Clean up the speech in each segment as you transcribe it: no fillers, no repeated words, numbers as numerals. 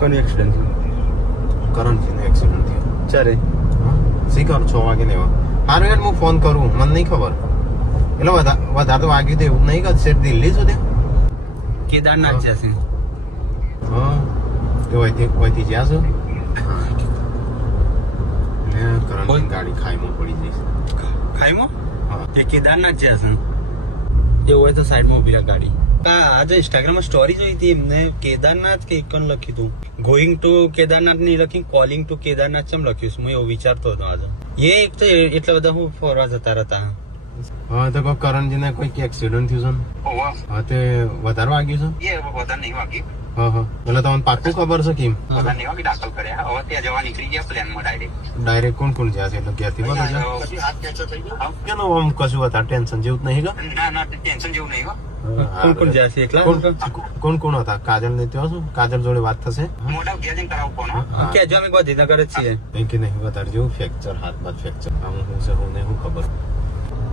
કોનો એક્સિડન્ટ થયો? કરણજીનો એક્સિડન્ટ થયો. ચારે શી કરું 6 વાગે લેવા હારું યાર હું ફોન કરું મને નહીં ખબર એટલે વધારે તો વાગ્યું તો એવું નહીં કે સેટ દિલ્હી સુધી કેદારનાથ જશે. હા એ વહીથી જ્યાં છો કરણની ગાડી ખાઈમાં પડી જઈશ. ખાઈમાં હા તે કેદારનાથ જશે. એવું હોય તો સાઈડમાં ઉભી રાખ ગાડી. આજે ઇન્સ્ટાગ્રામમાં સ્ટોરી જોઈ હતી એમને કેદારનાથ કે એકન લખ્યું હતું. ગોઈંગ ટુ કેદારનાથ નહીં લખ્યું, કોલિંગ ટુ કેદારનાથ ચમ લખ્યું છે? હું એવું વિચારતો હતો આજે. એ એક તો એટલા બધા હું ફરવા જતા રહેતા. હા તો કોઈ કરણજીને કોઈ એક્સિડન્ટ થયું છે ને? હા તે વધારે વાગ્યું છે? એ વધારે નહીં વાગ્યું. હા હા એટલે તમને પાક્કું ખબર છે કેમ? વધારે નહીં વાગી દાખલ કર્યા. હવે ત્યાં જવા નીકળી ગયા પ્લેનમાં ડાયરેક્ટ કોણ કોણ જ્યાં છે એટલે ક્યાંથી બધા છે કેનો આમ કશું હતા ટેન્શન જેવું જ નહીં કે? ના ટેન્શન જેવું નહીં. કોણ કોણ જાય છે એકલા? કોણ કોણ હતા? કાજલ ને ત્યાં શું કાજલ જોડે વાત થશે? મોટા ગેજિંગ કરાવવું કોણ? કે જો અમે ગાંધીનગર જ છીએ. કે નહીં વધારે જેવું ફ્રેક્ચર હાથમાં ફ્રેક્ચર આમ હું છે હું ને હું ખબર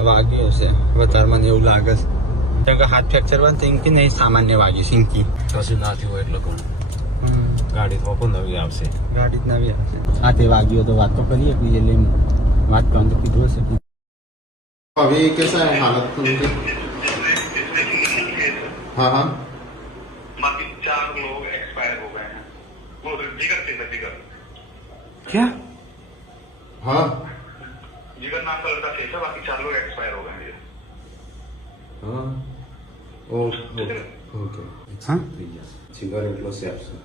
વાગ્યું હશે વધારે મને એવું લાગે છે. કેમ કે હાથ ફ્રેક્ચર વાળા થઈને કે નહીં સામાન્ય વાગી સિંકી કશું ના થયું હોય એટલે કોણ ગાડી તો પણ નવી આવશે. ગાડી જ નવી આવશે. હા તે વાગ્યો તો વાત તો કરીએ એટલે વાત કરવાનું તો કીધું હશે. अभी कैसा है हालत उनकी? हाँ हाँ बाकी 4 लोग एक्सपायर हो गए हैं. वो जिगर थे जिगर. क्या? हाँ जिगर नाम का लड़का थे, बाकी 4 लोग एक्सपायर हो गए हैं. हाँ ओके ओके हाँ जिगर એટલો સેફ છે.